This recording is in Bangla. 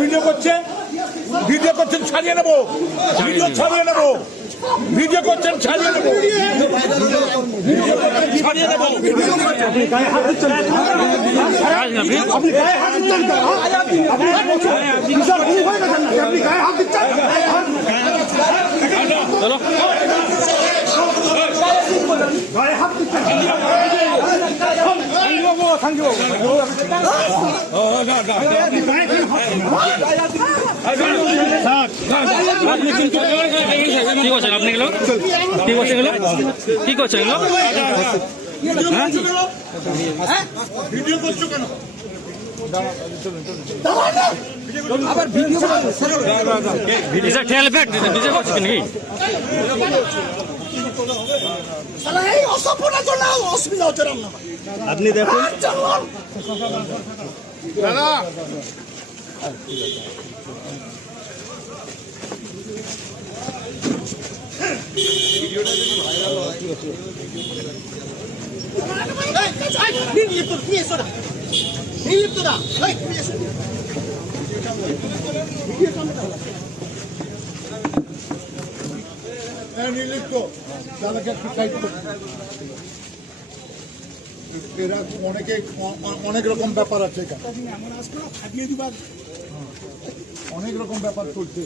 ভিডিও করছে? ভিডিও করছেন, ছাড়িয়ে নেব। ভিডিও ছাড়িয়ে নেব। ভিডিও করছেন, ছাড়িয়ে নেব। ভিডিও করছেন, ছাড়িয়ে নেব। কি করছেন আপনি এগুলো কি করছেন এগুলো কি করছেন এগুলো ব্যাগ নিজে করছে নাকি অসফলের জন্য অসুবিধা হচ্ছে রান্না আপনি দেখুন নির্লিপ্ত তাদেরকে একটু সাইড করুন। এরা অনেকে, অনেক রকম ব্যাপার আছে এখানে। অনেক রকম ব্যাপার চলছে।